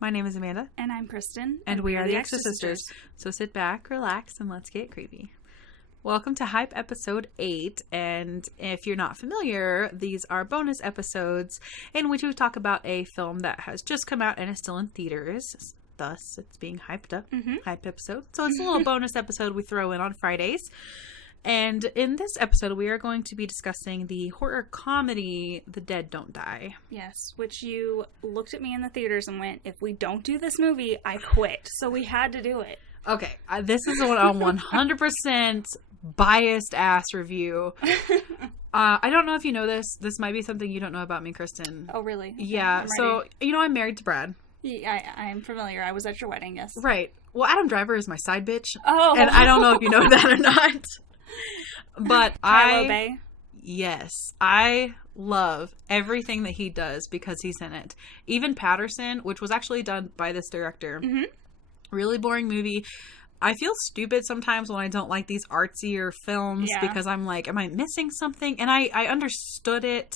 My name is Amanda. And I'm Kristin. And we are the Exorcisters. So sit back, relax, and let's get creepy. Welcome to Hype Episode 8. And if you're not familiar, these are bonus episodes in which we talk about a film that has just come out and is still in theaters. Thus, it's being hyped up. Hype episode. So it's a little bonus episode we throw in on Fridays. And in this episode, we are going to be discussing the horror comedy, The Dead Don't Die. Yes, which you looked at me in the theaters and went, if we don't do this movie, I quit. So we had to do it. Okay, this is a 100% biased ass review. I don't know if you know this. This might be something you don't know about me, Kristin. Oh, really? Okay, yeah, so, I'm married to Brad. Yeah, I'm familiar. I was at your wedding, yes. Right. Well, Adam Driver is my side bitch. Oh. And I don't know if you know that or not. But yes, I love everything that he does because he's in it. Even Patterson, which was actually done by this director. Really boring movie. I feel stupid sometimes when I don't like these artsier films because I'm like, am I missing something? And I understood it,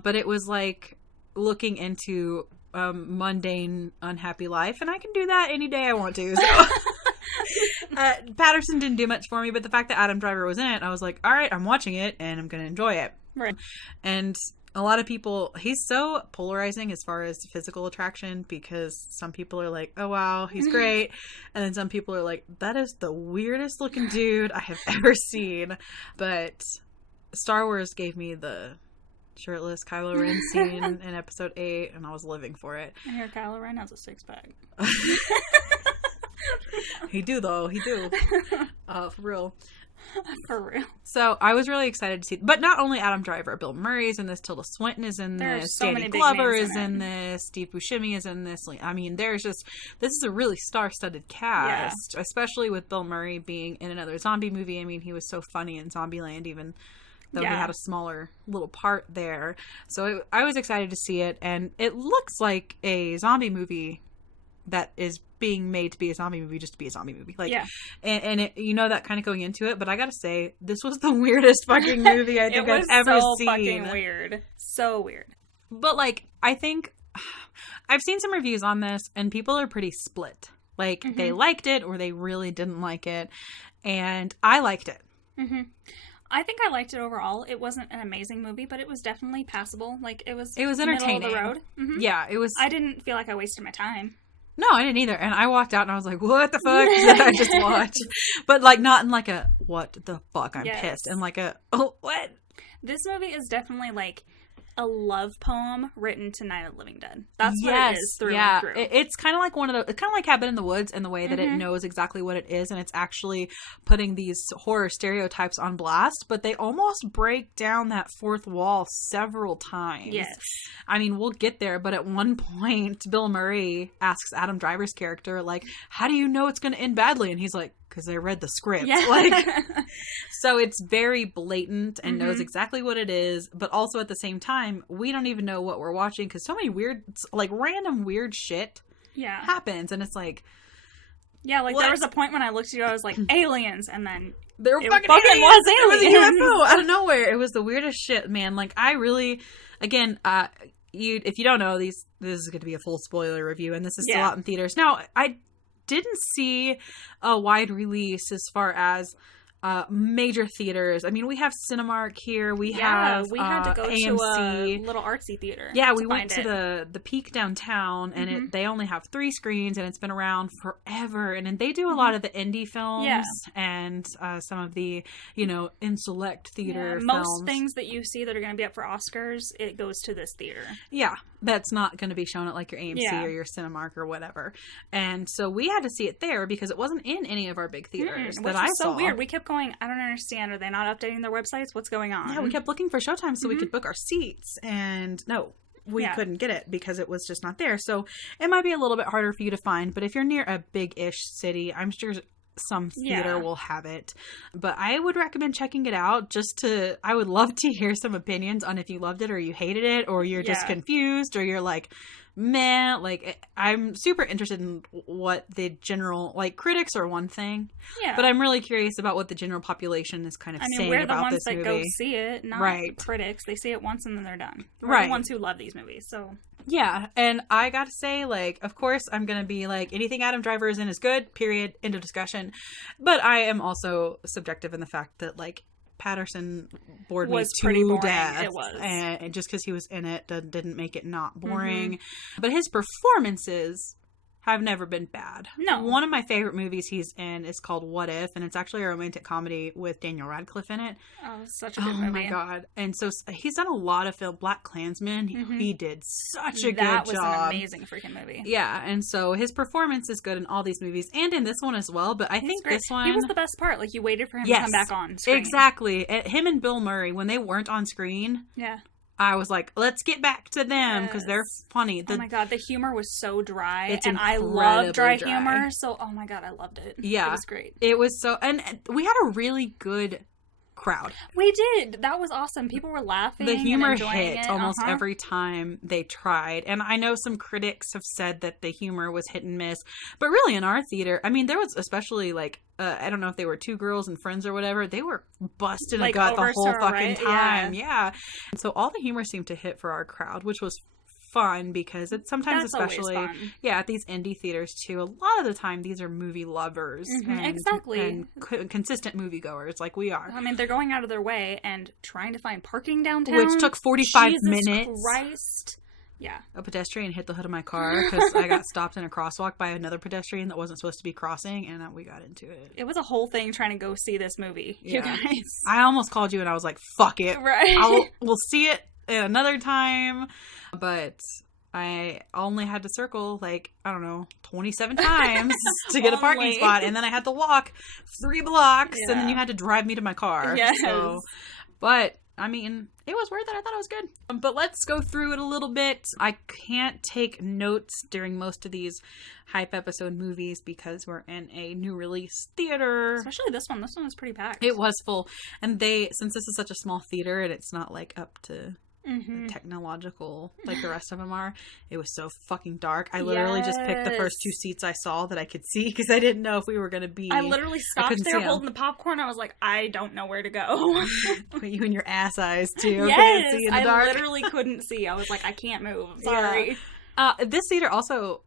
but it was like looking into mundane, unhappy life, and I can do that any day I want to. So. Patterson didn't do much for me, but the fact that Adam Driver was in it, I was like, all right, I'm watching it and I'm going to enjoy it. Right. And a lot of people, he's so polarizing as far as physical attraction because some people are like, oh wow, he's great. And then some people are like, that is the weirdest looking dude I have ever seen. But Star Wars gave me the shirtless Kylo Ren scene in episode 8 and I was living for it. I hear Kylo Ren has a six-pack. He do though. He do. For real. For real. So I was really excited to see, but not only Adam Driver, Bill Murray is in this, Tilda Swinton is in this, Danny Glover is in this, Steve Buscemi is in this. I mean, this is a really star-studded cast, especially with Bill Murray being in another zombie movie. I mean, he was so funny in Zombieland, even though he had a smaller little part there. So I was excited to see it, and it looks like a zombie movie that is being made to be a zombie movie just to be a zombie movie. And it, that kind of going into it, but I gotta say, this was the weirdest fucking movie I think I've ever seen. Fucking weird. So weird. But I think I've seen some reviews on this and people are pretty split. They liked it or they really didn't like it. And I liked it. I think I liked it overall. It wasn't an amazing movie, but it was definitely passable. It was entertaining. Middle of the road. Yeah, it was. I didn't feel like I wasted my time. No, I didn't either. And I walked out and I was like, what the fuck did I just watch? But not in a, what the fuck, I'm pissed. And oh, what? This movie is definitely a love poem written to Night of the Living Dead. That's what it is through and through. It's kind of like it's kind of like Cabin in the Woods in the way that it knows exactly what it is, and it's actually putting these horror stereotypes on blast, but they almost break down that fourth wall several times. Yes. I mean, we'll get there, but at one point, Bill Murray asks Adam Driver's character, how do you know it's going to end badly? And he's like, because I read the script. Yeah. So it's very blatant and knows exactly what it is, but also at the same time, we don't even know what we're watching because so many weird, random weird shit happens, and it's there was a point when I looked at you, I was like, aliens, and then there were fucking was aliens. It was a UFO out of nowhere. It was the weirdest shit, man. I really, again, if you don't know, this is going to be a full spoiler review, and this is still out in theaters. Now, I didn't see a wide release as far as major theaters. I mean, we have Cinemark here. We had to go AMC. To a little artsy theater. Yeah, we went to the Peak downtown, and they only have 3 screens, and it's been around forever. And they do a lot of the indie films and some of the in select theater films. Most things that you see that are going to be up for Oscars, it goes to this theater. Yeah. That's not going to be shown at your AMC or your Cinemark or whatever. And so we had to see it there because it wasn't in any of our big theaters that I saw. So weird. We kept going, I don't understand. Are they not updating their websites? What's going on? Yeah, we kept looking for showtime so we could book our seats. And no, we couldn't get it because it was just not there. So it might be a little bit harder for you to find. But if you're near a big-ish city, I'm sure some theater will have it. But I would recommend checking it out I would love to hear some opinions on if you loved it or you hated it or you're just confused or you're like, meh. I'm super interested in what the general, critics are one thing. Yeah. But I'm really curious about what the general population is kind of saying about this movie. We're the ones that go see it, not the critics. They see it once and then they're done. We're the ones who love these movies, so. Yeah, and I gotta say, like, of course, I'm gonna be like, anything Adam Driver is in is good, period, end of discussion. But I am also subjective in the fact that, like, Patterson bored me to death. It was. And just because he was in it didn't make it not boring. But his performances have never been bad. No. One of my favorite movies he's in is called What If, and it's actually a romantic comedy with Daniel Radcliffe in it. Oh, such a good movie. Oh my god. And so he's done a lot of film. Black Klansman, he did such a good job. That was an amazing freaking movie. Yeah, and so his performance is good in all these movies, and in this one as well, but I think this one... He was the best part. Like, you waited for him to come back on screen. Exactly. Him and Bill Murray, when they weren't on screen... Yeah. I was like, let's get back to them because they're funny. Oh my god, the humor was so dry. It's and I love dry humor. So, oh my god, I loved it. Yeah. It was great. It was so... And we had a really good crowd. We did. That was awesome. People were laughing. The humor and enjoying hit it. almost every time they tried. And I know some critics have said that the humor was hit and miss. But really, in our theater, I mean, there was especially like... I don't know if they were two girls and friends or whatever. They were busting a gut the whole fucking time. Yeah. And so all the humor seemed to hit for our crowd, which was fun because it's sometimes especially at these indie theaters too. A lot of the time these are movie lovers and consistent moviegoers like we are. I mean, they're going out of their way and trying to find parking downtown, which took 45 Jesus minutes. Christ. Yeah. A pedestrian hit the hood of my car because I got stopped in a crosswalk by another pedestrian that wasn't supposed to be crossing, and we got into it. It was a whole thing trying to go see this movie, you guys. I almost called you and I was like, fuck it. Right. We'll see it another time. But I only had to circle, like, I don't know, 27 times to get a parking spot, and then I had to walk 3 blocks, and then you had to drive me to my car. Yes. So, but... I mean, it was worth it. I thought it was good. But let's go through it a little bit. I can't take notes during most of these hype episode movies because we're in a new release theater. Especially this one. This one was pretty packed. It was full. And since this is such a small theater and it's not like up to technological like the rest of them are, it was so fucking dark. I literally just picked the first 2 seats I saw that I could see because I didn't know if we were going to be... I literally stopped there holding the popcorn. I was like, I don't know where to go. You and your ass eyes too. Yes, see in the dark. I literally couldn't see. I was like, I can't move. I'm sorry. This theater also...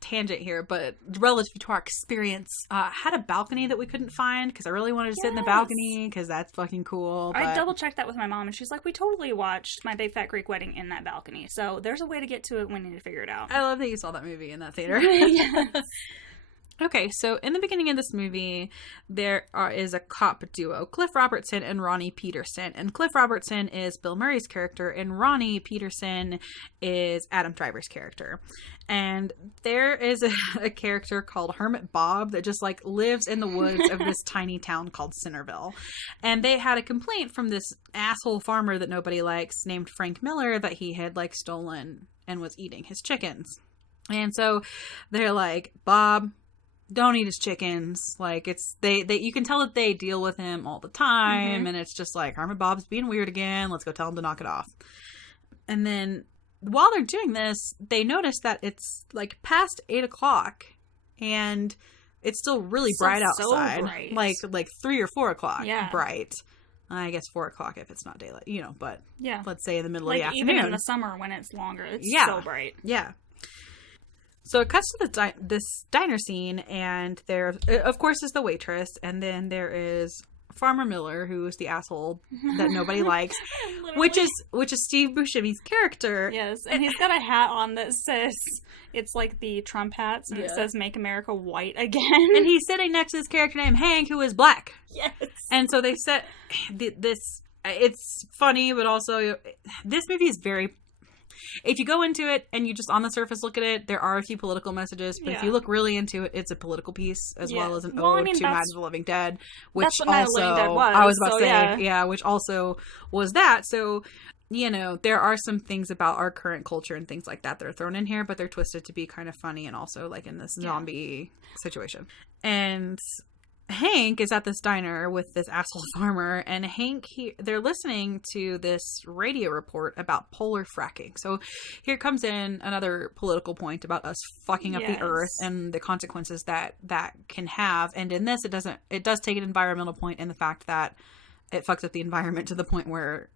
tangent here, but relative to our experience, had a balcony that we couldn't find because I really wanted to sit in the balcony because that's fucking cool. But... I double checked that with my mom and she's like, we totally watched My Big Fat Greek Wedding in that balcony, so there's a way to get to it. We need to figure it out. I love that you saw that movie in that theater. Yes. Okay, so in the beginning of this movie, there is a cop duo, Cliff Robertson and Ronnie Peterson. And Cliff Robertson is Bill Murray's character, and Ronnie Peterson is Adam Driver's character. And there is a character called Hermit Bob that just, like, lives in the woods of this tiny town called Centerville. And they had a complaint from this asshole farmer that nobody likes named Frank Miller that he had, like, stolen and was eating his chickens. And so they're like, Bob... don't eat his chickens. Like, it's they you can tell that they deal with him all the time, and it's just like, Hermit Bob's being weird again, let's go tell him to knock it off. And then while they're doing this, they notice that it's like past 8:00 and it's still really bright outside. So bright. Like 3 or 4 o'clock bright. I guess 4 o'clock if it's not daylight, but let's say in the middle of the afternoon. Even in the summer when it's longer, it's so bright. Yeah. So it cuts to this diner scene, and there, of course, is the waitress, and then there is Farmer Miller, who is the asshole that nobody likes, which is Steve Buscemi's character. Yes, and he's got a hat on that says, it's like the Trump hats, and it says "Make America White Again." And he's sitting next to this character named Hank, who is black. Yes. And so they set this. It's funny, but also this movie is very. If you go into it and you just on the surface look at it, there are a few political messages, but if you look really into it, it's a political piece as well as an ode to Night of the Living Dead, which that's what Night of the Living Dead was. I was about to say, which also was that. So, there are some things about our current culture and things like that that are thrown in here, but they're twisted to be kind of funny and also like in this zombie situation. And Hank is at this diner with this asshole farmer, and they're listening to this radio report about polar fracking. So here comes in another political point about us fucking up the earth and the consequences that can have. And in this, it does take an environmental point in the fact that it fucks up the environment to the point where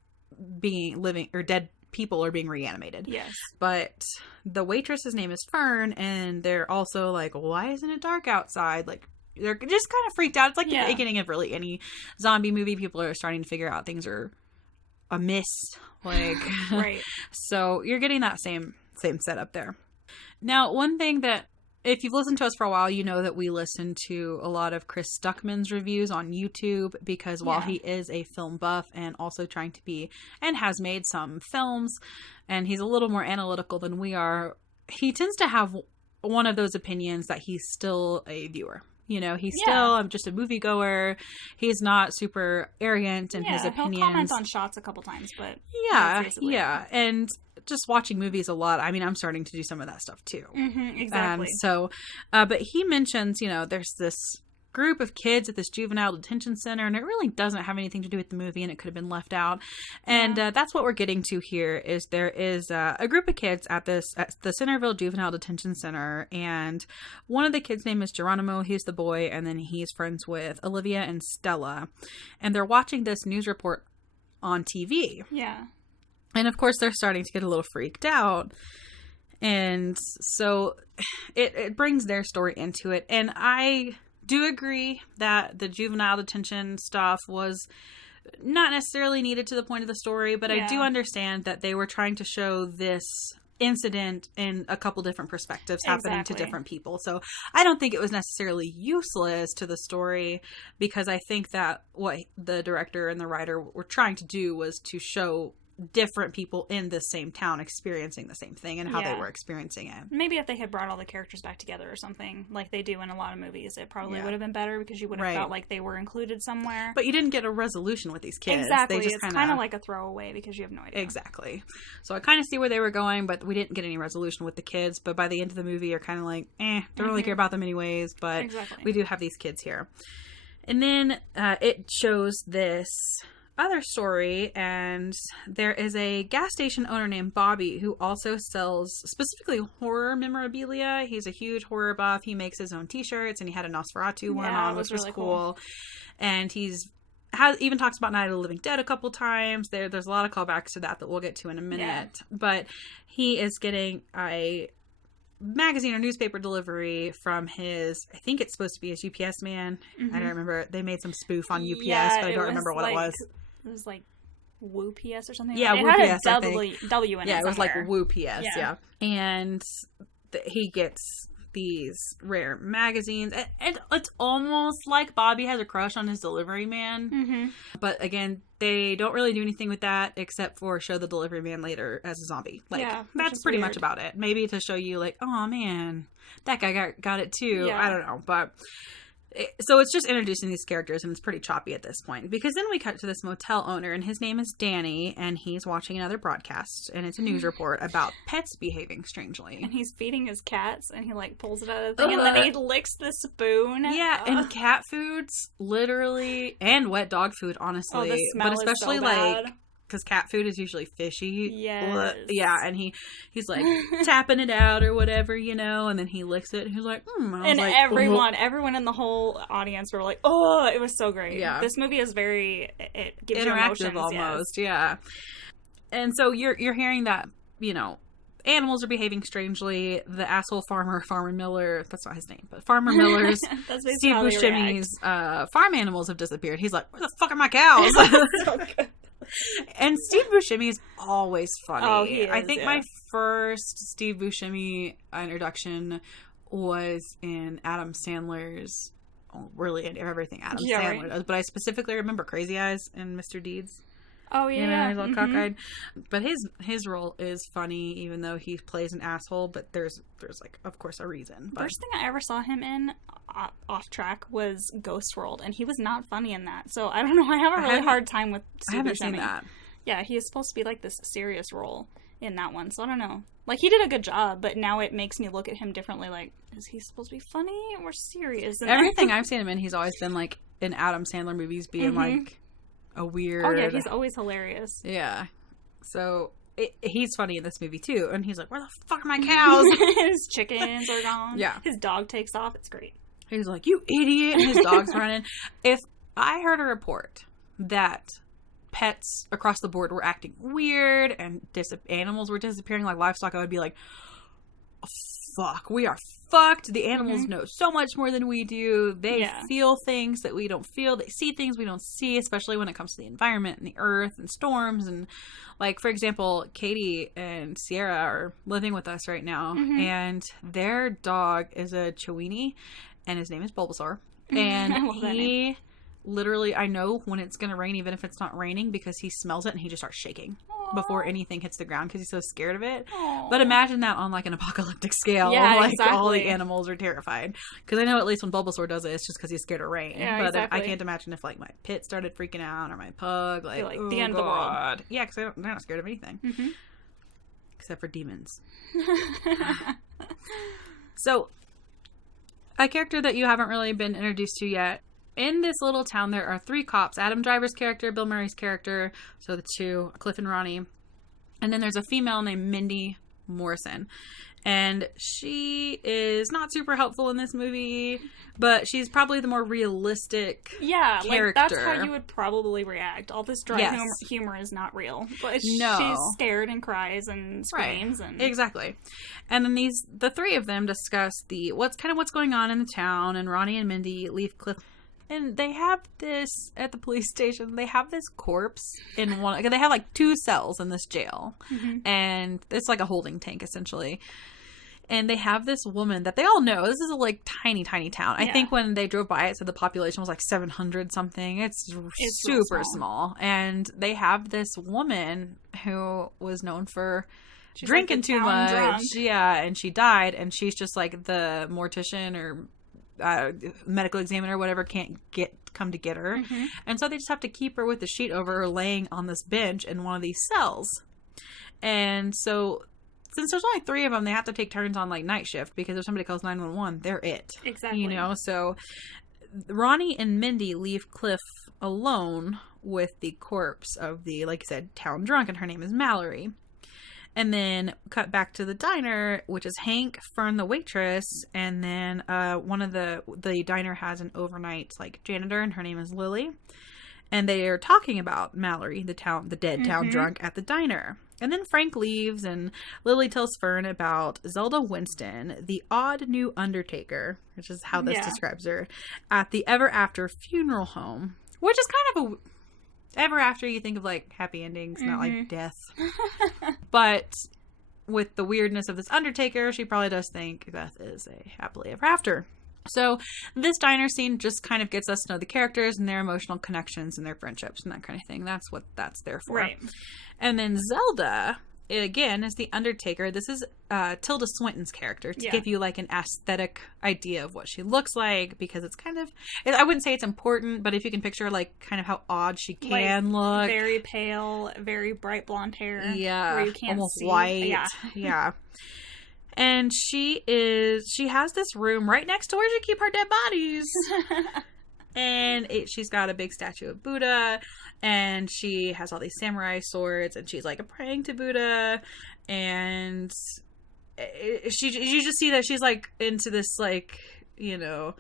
dead people are being reanimated. Yes. But the waitress's name is Fern, and they're also like, why isn't it dark outside? Like, they're just kind of freaked out. It's like the beginning of really any zombie movie. People are starting to figure out things are amiss. Like, right. So you're getting that same setup there. Now, one thing that, if you've listened to us for a while, you know that we listen to a lot of Chris Stuckman's reviews on YouTube, because while he is a film buff and also trying to be, and has made some films, and he's a little more analytical than we are, he tends to have one of those opinions that he's still a viewer. You know, he's still just a moviegoer. He's not super arrogant in his opinions. He'll comment on shots a couple times, but yeah. And just watching movies a lot. I mean, I'm starting to do some of that stuff too. Mm-hmm, exactly. So, but he mentions, you know, there's this group of kids at this juvenile detention center, and it really doesn't have anything to do with the movie, and it could have been left out. And that's what we're getting to here. Is there is a group of kids at the Centerville Juvenile Detention Center, and one of the kids' name is Geronimo. He's the boy, and then he's friends with Olivia and Stella, and they're watching this news report on TV. Yeah. And of course, they're starting to get a little freaked out. And so it brings their story into it. And I do agree that the juvenile detention stuff was not necessarily needed to the point of the story, but I do understand that they were trying to show this incident in a couple different perspectives happening to different people. So I don't think it was necessarily useless to the story, because I think that what the director and the writer were trying to do was to show different people in the same town experiencing the same thing and how they were experiencing it. Maybe if they had brought all the characters back together or something, like they do in a lot of movies, it probably would have been better, because you would have felt like they were included somewhere. But you didn't get a resolution with these kids. Exactly. They just it's kind of like a throwaway, because you have no idea. Exactly. So I kind of see where they were going, but we didn't get any resolution with the kids. But by the end of the movie, you're kind of like, don't really care about them anyways. But we do have these kids here. And then it shows this other story, and there is a gas station owner named Bobby who also sells specifically horror memorabilia. He's a huge horror buff. He makes his own t-shirts, and he had a Nosferatu one on, which was really cool. And even talks about Night of the Living Dead a couple times. There's a lot of callbacks to that we'll get to in a minute. But he is getting a magazine or newspaper delivery from his, I think it's supposed to be his UPS man. I don't remember. They made some spoof on UPS, but I don't remember what it was. It was like Woo PS or something. Yeah, it Woo had PS, a W in it. Yeah, it was like somewhere. Woo PS, yeah. And he gets these rare magazines. And it's almost like Bobby has a crush on his delivery man. Mm-hmm. But again, they don't really do anything with that except for show the delivery man later as a zombie. Like, that's pretty much about it. Maybe to show you, like, oh man, that guy got it too. I don't know. But so it's just introducing these characters, and it's pretty choppy at this point, because then we cut to this motel owner, and his name is Danny, and he's watching another broadcast, and it's a news report about pets behaving strangely. And he's feeding his cats, and he like pulls it out of the thing, and then he licks the spoon. Yeah, and cat foods, literally, and wet dog food, honestly. The smell but especially is so bad. Like, because cat food is usually fishy. Yes. Yeah, and he's like tapping it out or whatever, you know, and then he licks it, and he's like, And like, everyone in the whole audience were like, oh, it was so great. Yeah. This movie is it gives interactive you emotions. Almost, yeah. And so you're hearing that, you know, animals are behaving strangely. The asshole Farmer Miller, that's not his name, but Farmer Miller's Steve Buscemi's farm animals have disappeared. He's like, where the fuck are my cows? So good. And Steve Buscemi is always funny. Oh, he is, I think my first Steve Buscemi introduction was in Adam Sandler's, really in everything Adam Sandler does, but I specifically remember Crazy Eyes and Mr. Deeds. Oh, yeah. You know, he's all cockeyed. But his role is funny, even though he plays an asshole, but there's like, of course, a reason. But first thing I ever saw him in, off track, was Ghost World, and he was not funny in that. So I don't know, I have a really hard time with Steve I haven't Buscemi. seen that. Yeah, he is supposed to be like this serious role in that one, so I don't know. Like, he did a good job, but now it makes me look at him differently, like, is he supposed to be funny or serious? And everything I've seen him in, he's always been, like, in Adam Sandler movies being, like, a weird... Oh, yeah, he's always hilarious. Yeah. So, he's funny in this movie, too. And he's like, where the fuck are my cows? His chickens are gone. Yeah. His dog takes off. It's great. He's like, you idiot. And his dog's running. If I heard a report that pets across the board were acting weird and animals were disappearing like livestock, I would be like, oh, fuck, we are fucked. The animals know so much more than we do. They feel things that we don't feel. They see things we don't see, especially when it comes to the environment and the earth and storms. And like, for example, Katie and Sierra are living with us right now, and their dog is a Chiweenie, and his name is Bulbasaur. And he literally, I know when it's going to rain, even if it's not raining, because he smells it and he just starts shaking before anything hits the ground because he's so scared of it. Aww. But imagine that on like an apocalyptic scale. Yeah, like exactly. All the animals are terrified. Because I know at least when Bulbasaur does it, it's just because he's scared of rain. Yeah, but exactly. I can't imagine if like my pit started freaking out or my pug. Like, oh, the end of the world. Yeah, because they're not scared of anything. Except for demons. So, a character that you haven't really been introduced to yet. In this little town, there are 3 cops. Adam Driver's character, Bill Murray's character, so the 2, Cliff and Ronnie. And then there's a female named Mindy Morrison. And she is not super helpful in this movie, but she's probably the more realistic character. Like, that's how you would probably react. All this dry humor is not real. But she's scared and cries and screams. Right. And Exactly. And then the 3 of them discuss what's going on in the town, and Ronnie and Mindy leave Cliff. And they have this, at the police station, they have this corpse in one, they have like 2 cells in this jail. And it's like a holding tank, essentially. And they have this woman that they all know. This is a like tiny, tiny town. I think when they drove by it, said the population was like 700 something. It's super small. And they have this woman who was known for drinking too much. Drunk. Yeah, and she died. And she's just like the mortician or medical examiner, whatever, can't come to get her. And so they just have to keep her with the sheet over her laying on this bench in one of these cells. And so since there's only 3 of them, they have to take turns on like night shift, because if somebody calls 911, they're it. Exactly. You know, so Ronnie and Mindy leave Cliff alone with the corpse of the, like you said, town drunk, and her name is Mallory. And then cut back to the diner, which is Hank, Fern, the waitress, and then one of the diner has an overnight like janitor, and her name is Lily. And they are talking about Mallory, the dead town drunk, at the diner. And then Frank leaves, and Lily tells Fern about Zelda Winston, the odd new undertaker, which is how this describes her, at the Ever After funeral home, which is kind of a... Ever After, you think of like happy endings, not like death. But with the weirdness of this undertaker, she probably does think death is a happily ever after. So this diner scene just kind of gets us to know the characters and their emotional connections and their friendships and that kind of thing. That's what that's there for. Right. And then Zelda, again, is the undertaker. This is Tilda Swinton's character, to give you like an aesthetic idea of what she looks like, because it's kind of, I wouldn't say it's important, but if you can picture like kind of how odd she can look. Very pale, very bright blonde hair. Yeah. Where you can't almost see. white. Yeah. And she has this room right next to where she keep her dead bodies. And she's got a big statue of Buddha, and she has all these samurai swords, and she's like praying to Buddha, and you just see that she's like into this, like, you know,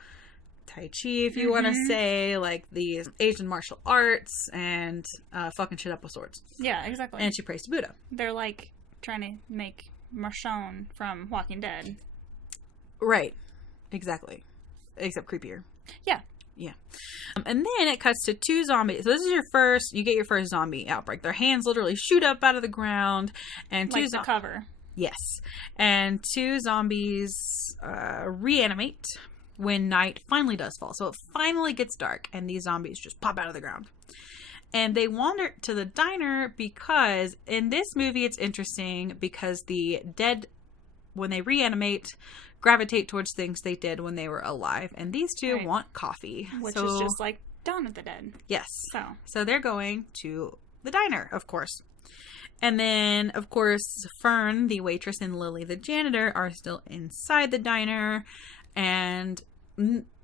Tai Chi, if you want to say, like these Asian martial arts, and fucking shit up with swords. Yeah, exactly. And she prays to Buddha. They're like trying to make Michonne from Walking Dead. Right. Exactly. Except creepier. Yeah. Yeah. And then it cuts to 2 zombies. So this is you get your first zombie outbreak. Their hands literally shoot up out of the ground. And like the cover. Yes. And 2 zombies reanimate when night finally does fall. So it finally gets dark, and these zombies just pop out of the ground. And they wander to the diner because in this movie it's interesting because the dead, when they reanimate, gravitate towards things they did when they were alive. And these 2 want coffee. Which is just like Dawn of the Dead. Yes. So they're going to the diner, of course. And then, of course, Fern, the waitress, and Lily, the janitor, are still inside the diner. And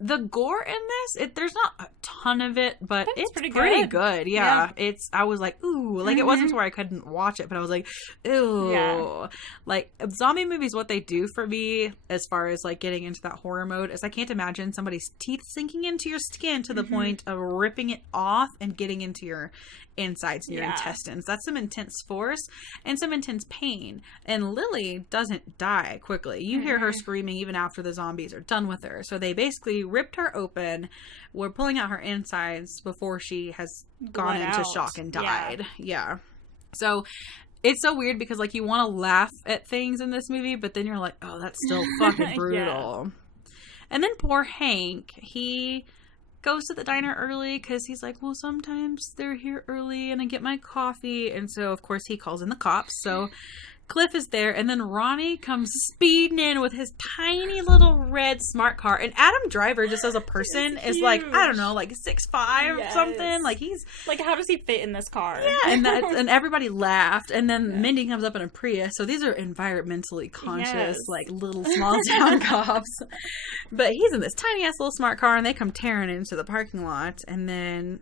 The gore in this, there's not a ton of it, but it's pretty good. Yeah. I was like, ooh, like it wasn't to where I couldn't watch it, but I was like, ew. Yeah. Like zombie movies, what they do for me as far as like getting into that horror mode is I can't imagine somebody's teeth sinking into your skin to the point of ripping it off and getting into your insides and your intestines. That's some intense force and some intense pain. And Lily doesn't die quickly. You hear her screaming even after the zombies are done with her. So they basically ripped her open. We're pulling out her insides before she has gone into shock and died. Yeah. So it's so weird because like you want to laugh at things in this movie, but then you're like, oh, that's still fucking brutal. And then poor Hank, he goes to the diner early because he's like, well, sometimes they're here early and I get my coffee. And so, of course, he calls in the cops. So Cliff is there, and then Ronnie comes speeding in with his tiny little red smart car. And Adam Driver, just as a person, is like, I don't know, like 6'5", something. Like he's like, how does he fit in this car? Yeah, and everybody laughed. And then Mindy comes up in a Prius. So these are environmentally conscious, like little small town cops. But he's in this tiny ass little smart car, and they come tearing into the parking lot. And then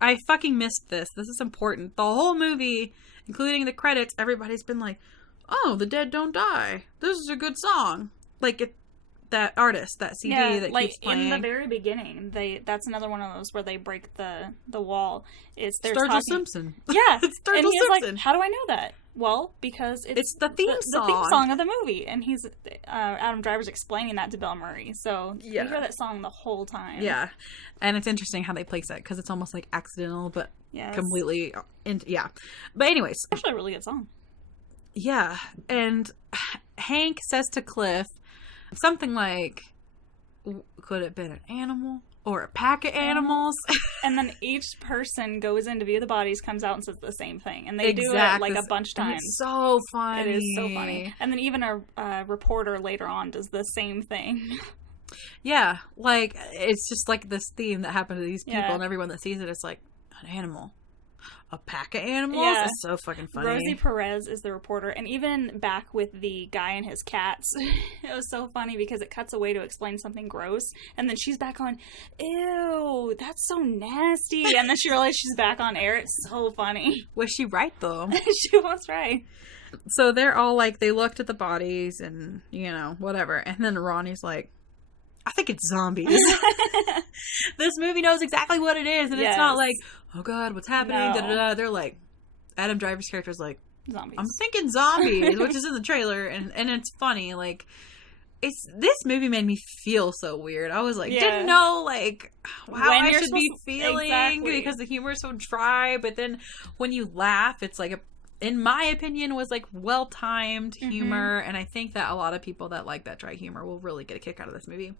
I fucking missed this. This is important. The whole movie, including the credits, everybody's been like, oh, the dead don't die. This is a good song. Like, that artist, that CD that keeps playing. In the very beginning, that's another one of those where they break the wall. Sturgill Simpson. Yeah. It's Sturgill and he's Simpson. Like, how do I know that? Well, because it's the theme song. The theme song of the movie. And he's Adam Driver's explaining that to Bill Murray. So you hear that song the whole time. Yeah. And it's interesting how they place it, because it's almost like accidental, but completely... But anyways. It's actually a really good song. Yeah. And Hank says to Cliff something like, could it have been an animal? Or a pack of animals. And then each person goes in to view the bodies, comes out and says the same thing. And they do it like a bunch of times. It's so funny. It is so funny. And then even a reporter later on does the same thing. Yeah. Like, it's just like this theme that happened to these people. And everyone that sees it is like, an animal. A pack of animals? Yeah. It's so fucking funny. Rosie Perez is the reporter. And even back with the guy and his cats, it was so funny because it cuts away to explain something gross. And then she's back on, ew, that's so nasty. And then she realized she's back on air. It's so funny. Was she right, though? She was right. So they're all like, they looked at the bodies and, you know, whatever. And then Ronnie's like, I think it's zombies. This movie knows exactly what it is. And it's not like, oh God, what's happening? No. Da, da, da. They're like, Adam Driver's character's like, zombies. I'm thinking zombies, which is in the trailer. And it's funny. Like, this movie made me feel so weird. I was like, didn't know like how I should be feeling because the humor is so dry. But then when you laugh, it's like in my opinion, was like well-timed humor. And I think that a lot of people that like that dry humor will really get a kick out of this movie.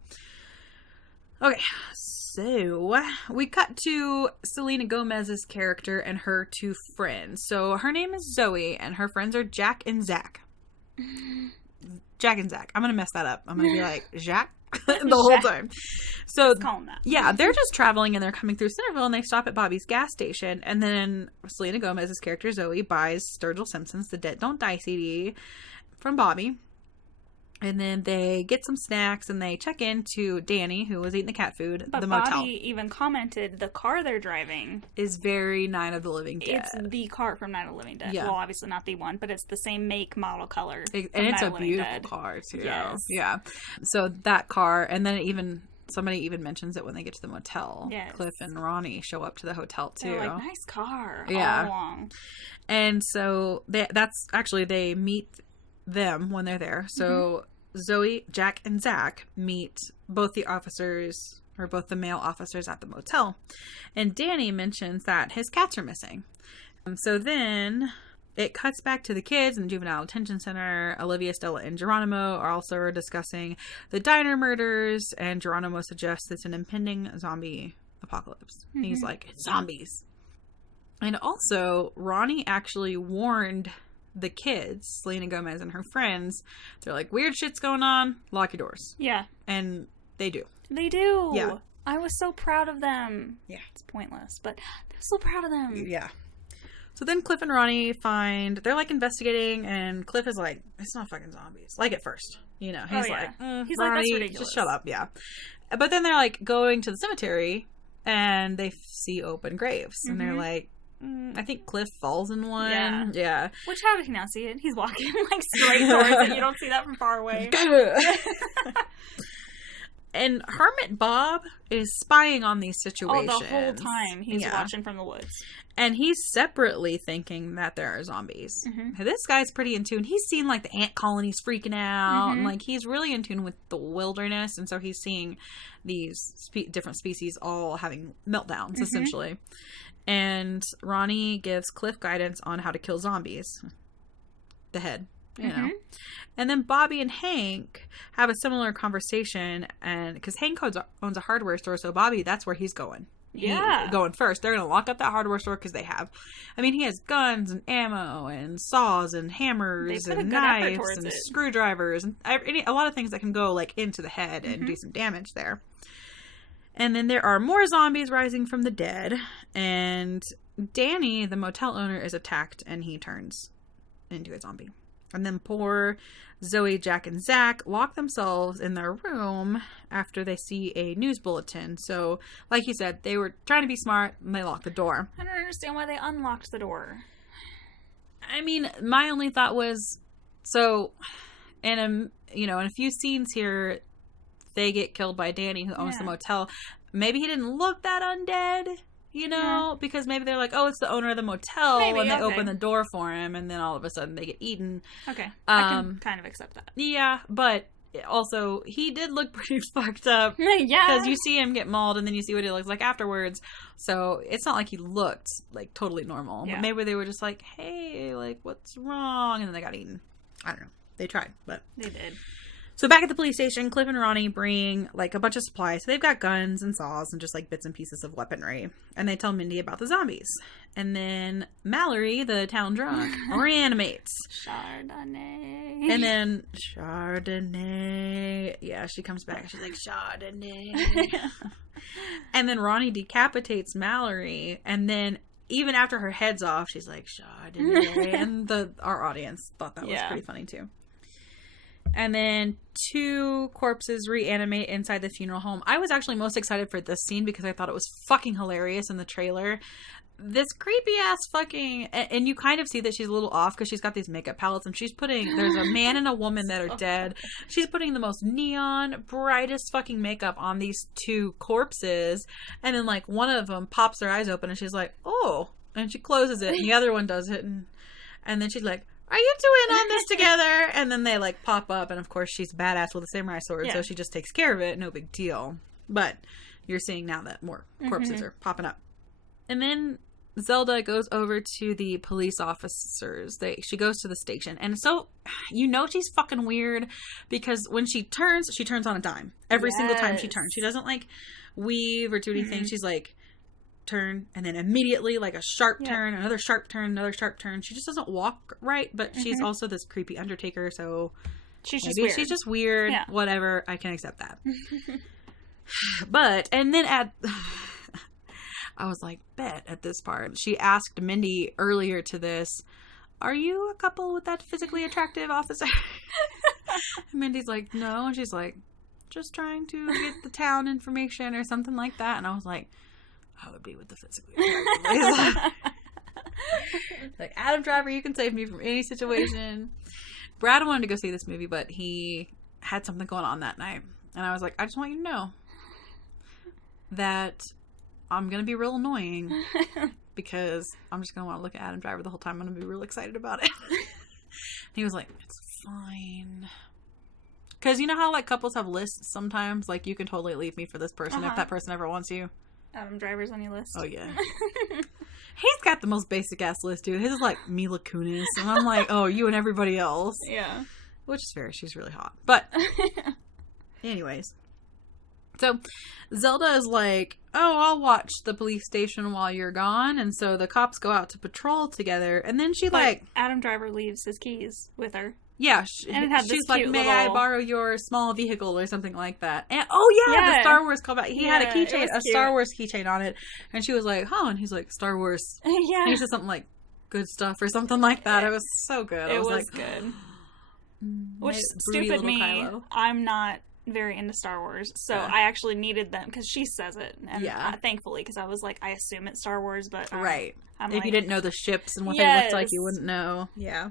Okay, so we cut to Selena Gomez's character and her two friends. So her name is Zoe and her friends are Jack and Zach. Jack and Zach. I'm going to mess that up. I'm going to be like, Jacques? The whole time. So, yeah, they're just traveling and they're coming through Centerville and they stop at Bobby's gas station. And then Selena Gomez's character, Zoe, buys Sturgill Simpson's The Dead Don't Die CD from Bobby. And then they get some snacks and they check into Danny, who was eating the cat food, the motel. Bobby even commented the car they're driving is very Night of the Living Dead. It's the car from Night of the Living Dead. Yeah. Well, obviously not the one, but it's the same make, model, color. And it's a beautiful car, too. Yes. Yeah. So that car, and then somebody even mentions it when they get to the motel. Yes. Cliff and Ronnie show up to the hotel, too. They're like, nice car. Yeah. All along. And so they meet them when they're there. So Zoe, Jack, and Zach meet both the male officers at the motel. And Danny mentions that his cats are missing. So then it cuts back to the kids in the juvenile detention center. Olivia, Stella, and Geronimo are also discussing the diner murders. And Geronimo suggests it's an impending zombie apocalypse. He's like, it's zombies. And also, Ronnie actually warned the kids, Selena Gomez and her friends. They're like, weird shit's going on, lock your doors. Yeah. And they do. They do. Yeah. I was so proud of them. Yeah. It's pointless, but I'm so proud of them. Yeah. So then Cliff and Ronnie they're like investigating, and Cliff is like, it's not fucking zombies. Like at first. You know, he's like, he's Ronnie, like, that's ridiculous. Just shut up. Yeah. But then they're, like, going to the cemetery, and they see open graves. And they're like, I think Cliff falls in one. Yeah. Which, how did he not see it? He's walking, like, straight towards it. You don't see that from far away. And Hermit Bob is spying on these situations. Oh, the whole time he's watching from the woods. And he's separately thinking that there are zombies. This guy's pretty in tune. He's seen, like, the ant colonies freaking out. And, like, he's really in tune with the wilderness. And so he's seeing these different species all having meltdowns, essentially. And Ronnie gives Cliff guidance on how to kill zombies. The head. You know. And then Bobby and Hank have a similar conversation, and because Hank owns a hardware store, so Bobby, that's where he's going. He's going first. They're going to lock up that hardware store because he has guns and ammo and saws and hammers and knives and screwdrivers and a lot of things that can go, like, into the head and do some damage there. And then there are more zombies rising from the dead, and Danny, the motel owner, is attacked, and he turns into a zombie. And then poor Zoe, Jack, and Zach lock themselves in their room after they see a news bulletin. So, like you said, they were trying to be smart, and they locked the door. I don't understand why they unlocked the door. I mean, my only thought was, so, in a few scenes here, they get killed by Danny, who owns the motel. Maybe he didn't look that undead. Because maybe they're like, oh, it's the owner of the motel, and they open the door for him, and then all of a sudden they get eaten. Okay. I can kind of accept that. Yeah, but also, he did look pretty fucked up. Because you see him get mauled, and then you see what he looks like afterwards. So, it's not like he looked, like, totally normal. Yeah. But maybe they were just like, hey, like, what's wrong? And then they got eaten. I don't know. They tried, but... They did. So back at the police station, Cliff and Ronnie bring, like, a bunch of supplies. So they've got guns and saws and just, like, bits and pieces of weaponry. And they tell Mindy about the zombies. And then Mallory, the town drunk, reanimates. Chardonnay. And then Chardonnay. Yeah, she comes back. She's like, Chardonnay. And then Ronnie decapitates Mallory. And then even after her head's off, she's like, Chardonnay. And our audience thought that was pretty funny, too. And then 2 corpses reanimate inside the funeral home. I was actually most excited for this scene because I thought it was fucking hilarious in the trailer. This creepy ass fucking... And you kind of see that she's a little off because she's got these makeup palettes and she's putting... There's a man and a woman that are dead. She's putting the most neon, brightest fucking makeup on these 2 corpses. And then, like, one of them pops their eyes open and she's like, oh. And she closes it and the other one does it. And then she's like... Are you two in on this together? And then they, like, pop up. And, of course, she's badass with a samurai sword. So she just takes care of it. No big deal. But you're seeing now that more corpses are popping up. And then Zelda goes over to the police officers. She goes to the station. And so, she's fucking weird. Because when she turns on a dime. Every single time she turns. She doesn't, like, weave or do anything. She's like... turn and then immediately like a sharp turn, another sharp turn, another sharp turn. She just doesn't walk right, but she's also this creepy Undertaker, so she's just weird. Whatever, I can accept that. But and then I was like, bet at this part she asked Mindy earlier to this, are you a couple with that physically attractive officer? Mindy's like, no, and she's like, just trying to get the town information or something like that. And I was like, I would be with the physically attractive. Like, Adam Driver, you can save me from any situation. Brad wanted to go see this movie, but he had something going on that night. And I was like, I just want you to know that I'm going to be real annoying because I'm just going to want to look at Adam Driver the whole time. I'm going to be real excited about it. And he was like, it's fine. Because you know how, like, couples have lists sometimes? Like, you can totally leave me for this person if that person ever wants you. Adam Driver's on your list. Oh, yeah. He's got the most basic ass list, dude. His is like Mila Kunis. And I'm like, oh, you and everybody else. Yeah. Which is fair. She's really hot. But, anyways. So, Zelda is like, oh, I'll watch the police station while you're gone. And so the cops go out to patrol together. And then she like... Adam Driver leaves his keys with her. Yeah, she's like, may I borrow your small vehicle or something like that. And the Star Wars callback. He had a keychain, a Star Wars keychain on it. And she was like, huh? And he's like, Star Wars. Yeah. And he said something like, good stuff or something like that. It was so good. It was like, good. Which, stupid me, Kylo. I'm not very into Star Wars, so I actually needed them because she says it, and thankfully, because I was like, I assume it's Star Wars, but right. I'm if like, you didn't know the ships and what they looked like, you wouldn't know. Yeah.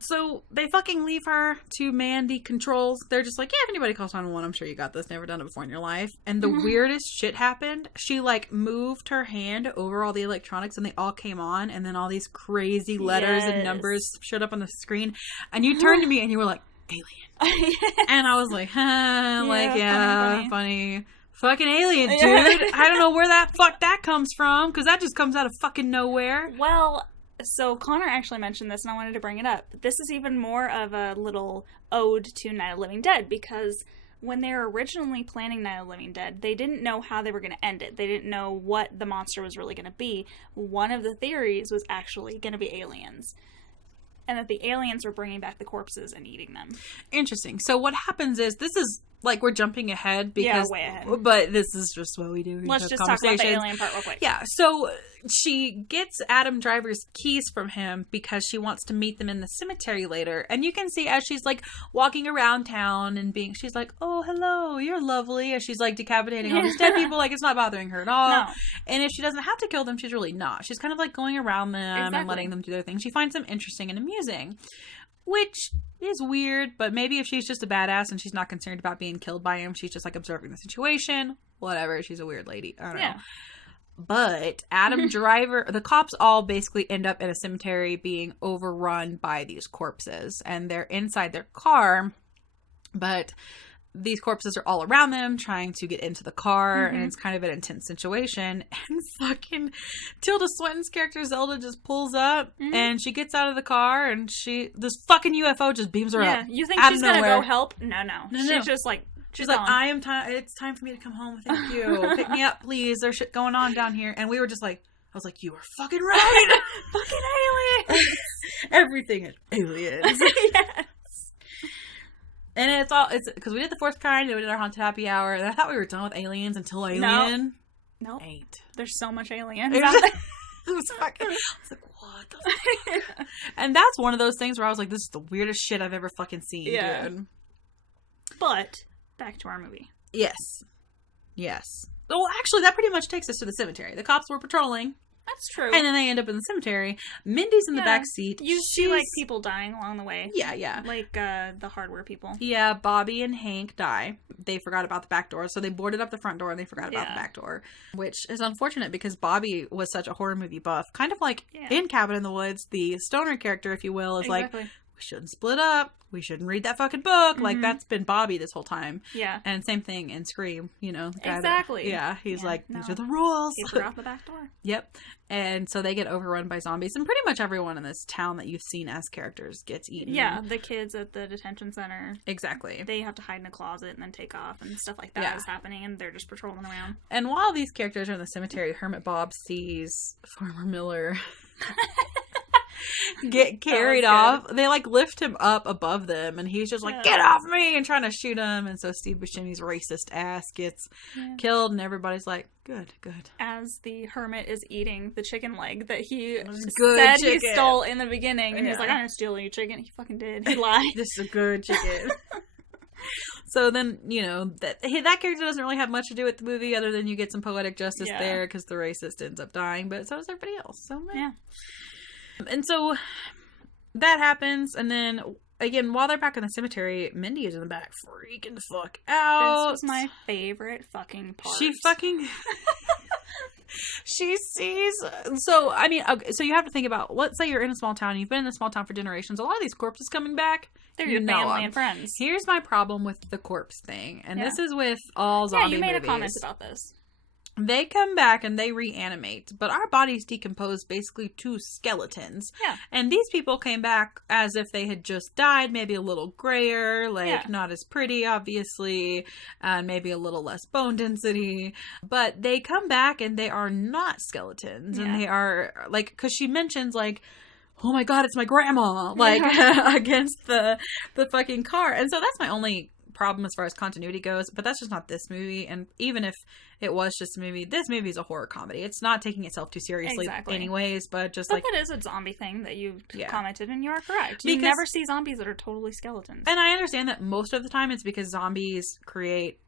So they fucking leave her to man the controls. They're just like, yeah, if anybody calls 911, I'm sure you got this. Never done it before in your life. And the weirdest shit happened. She like moved her hand over all the electronics and they all came on. And then all these crazy letters and numbers showed up on the screen. And you turned to me and you were like, alien. And I was like, funny. Fucking alien, dude. I don't know where that comes from. Because that just comes out of fucking nowhere. Well... So Connor actually mentioned this, and I wanted to bring it up. This is even more of a little ode to Night of the Living Dead, because when they were originally planning Night of the Living Dead, they didn't know how they were going to end it. They didn't know what the monster was really going to be. One of the theories was actually going to be aliens. And that the aliens were bringing back the corpses and eating them. Interesting. So what happens is, this is, like, we're jumping ahead because... way ahead. But this is just what we do. Let's just talk about the alien part real quick. Yeah, so she gets Adam Driver's keys from him because she wants to meet them in the cemetery later. And you can see as she's, like, walking around town and she's like, oh, hello, you're lovely. As she's, like, decapitating all these dead people, like, it's not bothering her at all. No. And if she doesn't have to kill them, she's really not. She's kind of, like, going around them and letting them do their thing. She finds them interesting and amusing. Which is weird, but maybe if she's just a badass and she's not concerned about being killed by him, she's just, like, observing the situation. Whatever, she's a weird lady. I don't know. But Adam Driver, the cops all basically end up in a cemetery being overrun by these corpses. And they're inside their car, but these corpses are all around them trying to get into the car. And it's kind of an intense situation. And fucking Tilda Swinton's character Zelda just pulls up and she gets out of the car and this fucking UFO just beams her up. You think she's going to go help? No. She's just like... She's like, it's time for me to come home. Thank you. Pick me up, please. There's shit going on down here. And we were just like, I was like, you are fucking right. Fucking aliens. Everything is aliens. Yes. And it's because we did the fourth kind and we did our haunted happy hour. And I thought we were done with aliens until Alien. No. 8. There's so much aliens. It was fucking... I was like, what the fuck? And that's one of those things where I was like, this is the weirdest shit I've ever fucking seen, dude. But... back to our movie. Yes. Well, actually, that pretty much takes us to the cemetery. The cops were patrolling. That's true. And then they end up in the cemetery. Mindy's in the back seat. You see, like, people dying along the way. Yeah. Like, the hardware people. Yeah, Bobby and Hank die. They forgot about the back door, so they boarded up the front door and they forgot about the back door. Which is unfortunate because Bobby was such a horror movie buff. Kind of like in Cabin in the Woods, the stoner character, if you will, is like... we shouldn't split up. We shouldn't read that fucking book. Like, that's been Bobby this whole time. Yeah. And same thing in Scream, you know. Exactly. He's like, these are the rules. He forgot the back door. Yep. And so they get overrun by zombies. And pretty much everyone in this town that you've seen as characters gets eaten. Yeah, the kids at the detention center. Exactly. They have to hide in a closet and then take off and stuff like that is happening. And they're just patrolling around. And while these characters are in the cemetery, Hermit Bob sees Farmer Miller... get carried off. They like lift him up above them and he's just like, get off me, and trying to shoot him. And so Steve Buscemi's racist ass gets killed and everybody's like, good. As the hermit is eating the chicken leg that he said he stole in the beginning, and he's like, I didn't steal any chicken. He fucking did. He lied. This is a good chicken. So then, you know, that character doesn't really have much to do with the movie other than you get some poetic justice there because the racist ends up dying, but so does everybody else. So yeah. And so that happens, and then again, while they're back in the cemetery, Mindy is in the back freaking the fuck out. This was my favorite fucking part. She sees. So I mean, okay, so you have to think about. Let's say you're in a small town. You've been in a small town for generations. A lot of these corpses coming back, they're your family and friends. Here's my problem with the corpse thing, and this is with all zombie movies. Yeah, you made a comment about this. They come back and they reanimate, but our bodies decompose basically to skeletons. Yeah. And these people came back as if they had just died, maybe a little grayer, like not as pretty, obviously, and maybe a little less bone density. But they come back and they are not skeletons. And they are, like, because she mentions, like, oh my God, it's my grandma, like, against the fucking car. And so that's my only problem as far as continuity goes, but that's just not this movie. And even if it was just a movie, this movie is a horror comedy. It's not taking itself too seriously anyways, but just but that is a zombie thing that you commented, and you are correct. You never see zombies that are totally skeletons. And I understand that most of the time it's because zombies create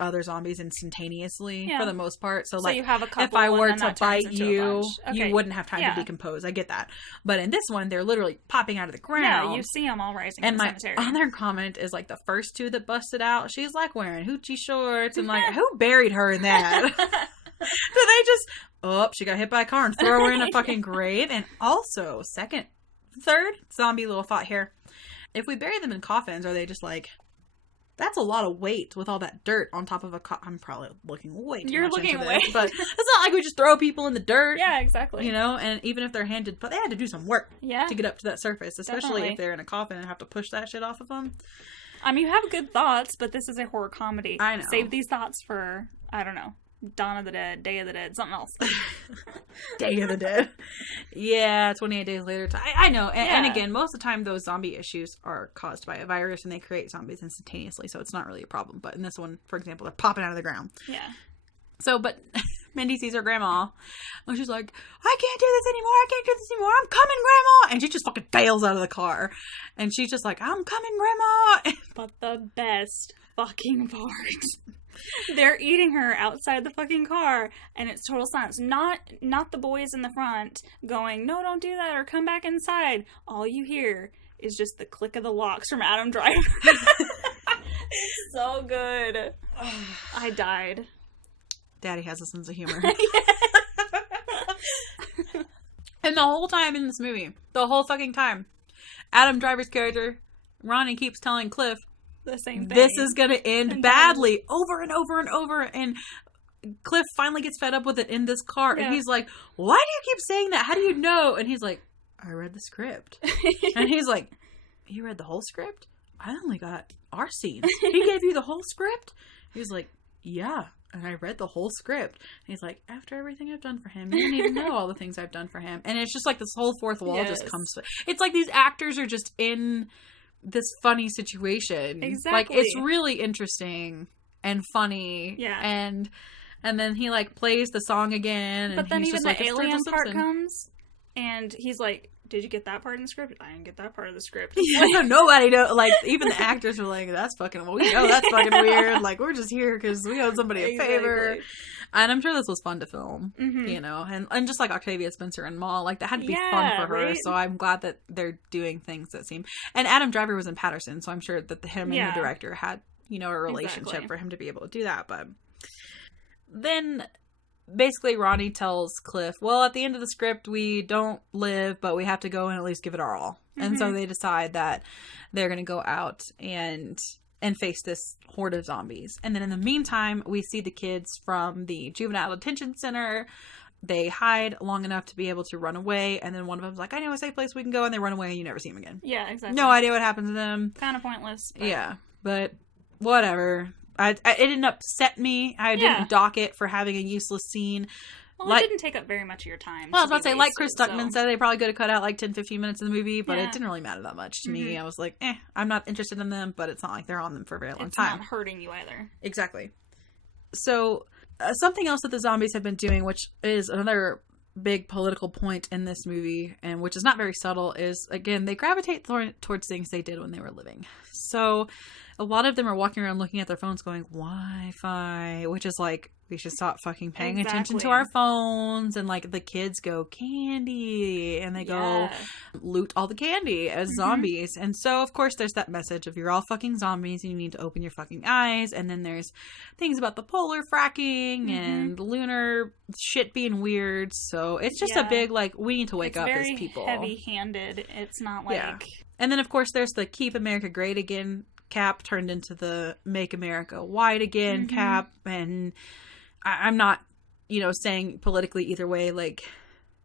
other zombies instantaneously for the most part. So like, you have a couple, if I were to bite you, okay. you wouldn't have time to decompose. I get that. But in this one, they're literally popping out of the ground. Yeah, you see them all rising in the cemetery. And my other comment is like the first two that busted out, she's like wearing hoochie shorts and like, who buried her in that? Do they just, she got hit by a car and throw her in a fucking grave? And also, third zombie little thought here. If we bury them in coffins, are they just like, that's a lot of weight with all that dirt on top of a I'm probably looking way too much into this, but it's not like we just throw people in the dirt. Yeah, exactly. You know, and even if they're handed, but they had to do some work to get up to that surface, especially if they're in a coffin and have to push that shit off of them. I mean, you have good thoughts, but this is a horror comedy. I know. Save these thoughts for, I don't know, Dawn of the Dead, Day of the Dead, something else. Day of the Dead. Yeah, 28 days later. I know. And again, most of the time those zombie issues are caused by a virus and they create zombies instantaneously. So it's not really a problem. But in this one, for example, they're popping out of the ground. Yeah. So, but Mindy sees her grandma. And she's like, I can't do this anymore. I can't do this anymore. I'm coming, Grandma. And she just fucking bails out of the car. And she's just like, I'm coming, Grandma. But the best fucking part. They're eating her outside the fucking car, and it's total silence. Not the boys in the front going, no, don't do that, or come back inside. All you hear is just the click of the locks from Adam Driver. So good. I died. Daddy has a sense of humor. And the whole time in this movie, the whole fucking time, Adam Driver's character, Ronnie, keeps telling Cliff, the same thing. This is going to end badly over and over and over. And Cliff finally gets fed up with it in this car. Yeah. And he's like, why do you keep saying that? How do you know? And he's like, I read the script. And he's like, you read the whole script? I only got our scenes. He gave you the whole script? He's like, yeah. And I read the whole script. And he's like, after everything I've done for him, you don't even know all the things I've done for him. And it's just like this whole fourth wall just comes. It's like these actors are just in this funny situation. Exactly. Like, it's really interesting and funny. Yeah. And then he, like, plays the song again. And but then he's even just the like, alien part comes, and he's like, did you get that part in the script? I didn't get that part of the script. Nobody knows. Like, even the actors are like, that's fucking, well, we know that's fucking weird. Like, we're just here because we owe somebody a favor. And I'm sure this was fun to film, you know, and just like Octavia Spencer and Maul, like that had to be fun for her. Right? So I'm glad that they're doing things that seem, and Adam Driver was in Patterson, so I'm sure that him and the director had, you know, a relationship for him to be able to do that. But then basically Ronnie tells Cliff, well, at the end of the script, we don't live, but we have to go and at least give it our all. And so they decide that they're going to go out and face this horde of zombies. And then in the meantime, we see the kids from the juvenile detention center. They hide long enough to be able to run away. And then one of them's like, I know a safe place we can go. And they run away and you never see them again. Yeah, exactly. No idea what happened to them. Kind of pointless. But... Yeah, but whatever. It didn't upset me. I didn't dock it for having a useless scene. Well, it didn't take up very much of your time. Well, I was about to say, like Chris Stuckman said, they probably could have cut out like 10-15 minutes in the movie, but it didn't really matter that much to me. I was like, I'm not interested in them, but it's not like they're on them for a very long time. It's not hurting you either. Exactly. So, something else that the zombies have been doing, which is another big political point in this movie, and which is not very subtle, is, again, they gravitate towards things they did when they were living. So, a lot of them are walking around looking at their phones going, Wi-Fi, which is like, we should stop fucking paying attention to our phones. And like the kids go candy and they go loot all the candy as zombies. And so of course there's that message of you're all fucking zombies and you need to open your fucking eyes. And then there's things about the polar fracking and lunar shit being weird. So it's just a big like, we need to wake up as people. It's very heavy-handed. It's not like... And then of course there's the Keep America Great Again cap turned into the Make America Wide Again cap. And I'm not, you know, saying politically either way, like,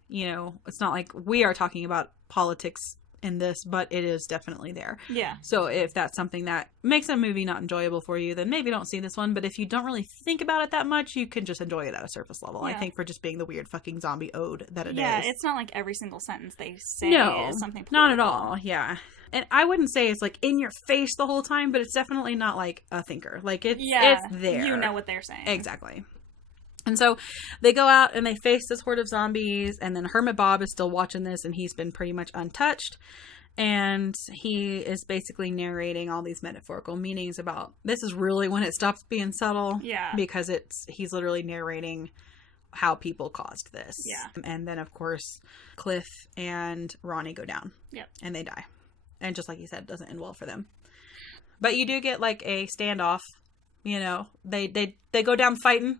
you know, it's not like we are talking about politics in this, but it is definitely there. Yeah. So if that's something that makes a movie not enjoyable for you, then maybe don't see this one. But if you don't really think about it that much, you can just enjoy it at a surface level. I think, for just being the weird fucking zombie ode that it is. Yeah, it's not like every single sentence they say is something political. Not at all. Yeah. And I wouldn't say it's like in your face the whole time, but it's definitely not like a thinker. Like it's there. You know what they're saying. Exactly. And so they go out and they face this horde of zombies, and then Hermit Bob is still watching this, and he's been pretty much untouched. And he is basically narrating all these metaphorical meanings about, this is really when it stops being subtle. Yeah. Because he's literally narrating how people caused this. Yeah. And then, of course, Cliff and Ronnie go down. Yep. And they die. And just like you said, it doesn't end well for them. But you do get like a standoff. You know, they go down fighting.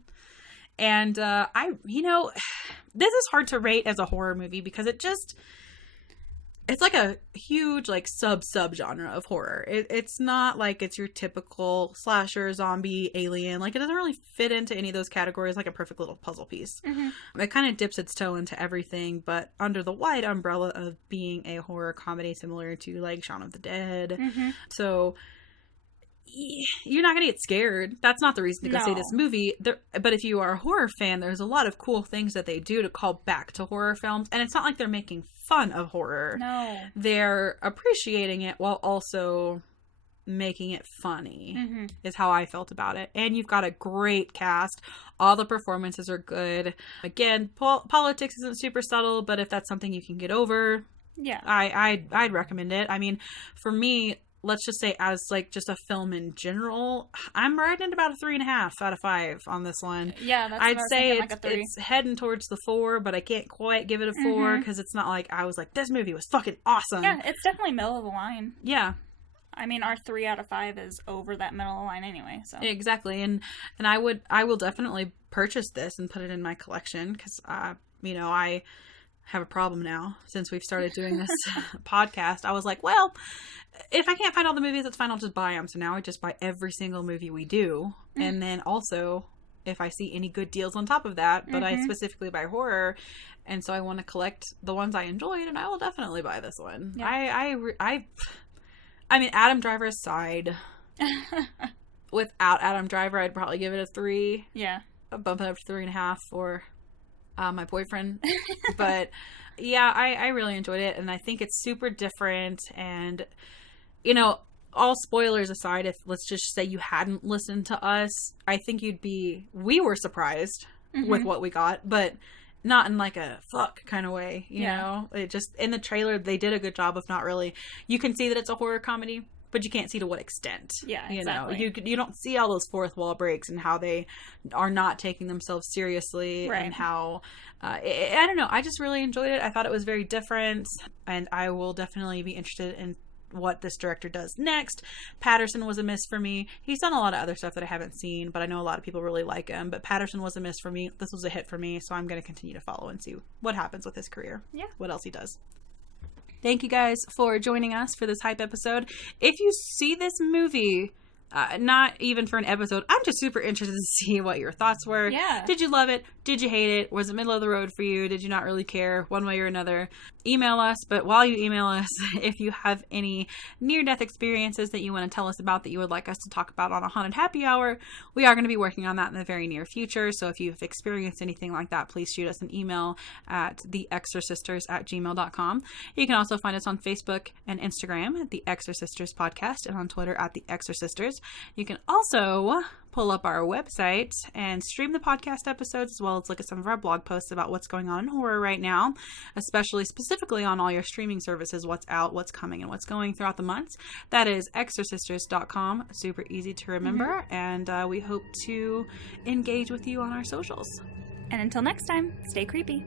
And this is hard to rate as a horror movie because it's like a huge like sub genre of horror. It's not like it's your typical slasher, zombie, alien. Like it doesn't really fit into any of those categories like a perfect little puzzle piece. Mm-hmm. It kind of dips its toe into everything, but under the wide umbrella of being a horror comedy similar to like Shaun of the Dead. Mm-hmm. So you're not going to get scared. That's not the reason to go see this movie. But if you are a horror fan, there's a lot of cool things that they do to call back to horror films. And it's not like they're making fun of horror. No. They're appreciating it while also making it funny, is how I felt about it. And you've got a great cast. All the performances are good. Again, politics isn't super subtle, but if that's something you can get over, yeah, I'd recommend it. I mean, for me, let's just say as like just a film in general, I'm right at about a 3.5 out of 5 on this one. Yeah, that's I'd say like it's heading towards the 4, but I can't quite give it a 4 because it's not like I was like, this movie was fucking awesome. Yeah, it's definitely middle of the line. Yeah. I mean, our 3 out of 5 is over that middle of the line anyway. So exactly, and I will definitely purchase this and put it in my collection because I have a problem now since we've started doing this podcast. I was like, well, if I can't find all the movies, it's fine. I'll just buy them. So now I just buy every single movie we do. And then also, if I see any good deals on top of that, but I specifically buy horror. And so I want to collect the ones I enjoyed, and I will definitely buy this one. Yeah. I mean, Adam Driver aside, without Adam Driver, I'd probably give it a 3. Yeah. I'll bump it up to 3.5 for my boyfriend. But yeah, I really enjoyed it, and I think it's super different. And all spoilers aside, if let's just say you hadn't listened to us, I think we were surprised with what we got, but not in like a fuck kind of way, you know? It just, in the trailer, they did a good job of not really, you can see that it's a horror comedy, but you can't see to what extent. Yeah, exactly. You don't see all those fourth wall breaks and how they are not taking themselves seriously, right. And how, I don't know, I just really enjoyed it. I thought it was very different, and I will definitely be interested in what this director does next. Patterson was a miss for me. He's done a lot of other stuff that I haven't seen, but I know a lot of people really like him. But Patterson was a miss for me. This was a hit for me, so I'm going to continue to follow and see what happens with his career. Yeah. What else he does. Thank you guys for joining us for this hype episode. If you see this movie, not even for an episode, I'm just super interested to see what your thoughts were. Yeah. Did you love it? Did you hate it? Was it middle of the road for you? Did you not really care one way or another? Email us, but while you email us, if you have any near-death experiences that you want to tell us about that you would like us to talk about on a Haunted Happy Hour, we are going to be working on that in the very near future. So if you've experienced anything like that, please shoot us an email at theexorcisters@gmail.com. You can also find us on Facebook and Instagram at The Exorcisters Podcast, and on Twitter at The Exorcisters. You can also pull up our website and stream the podcast episodes, as well as look at some of our blog posts about what's going on in horror right now, specifically on all your streaming services, what's out, what's coming, and what's going throughout the months. That is exorcisters.com. Super easy to remember, and we hope to engage with you on our socials. And until next time, stay creepy.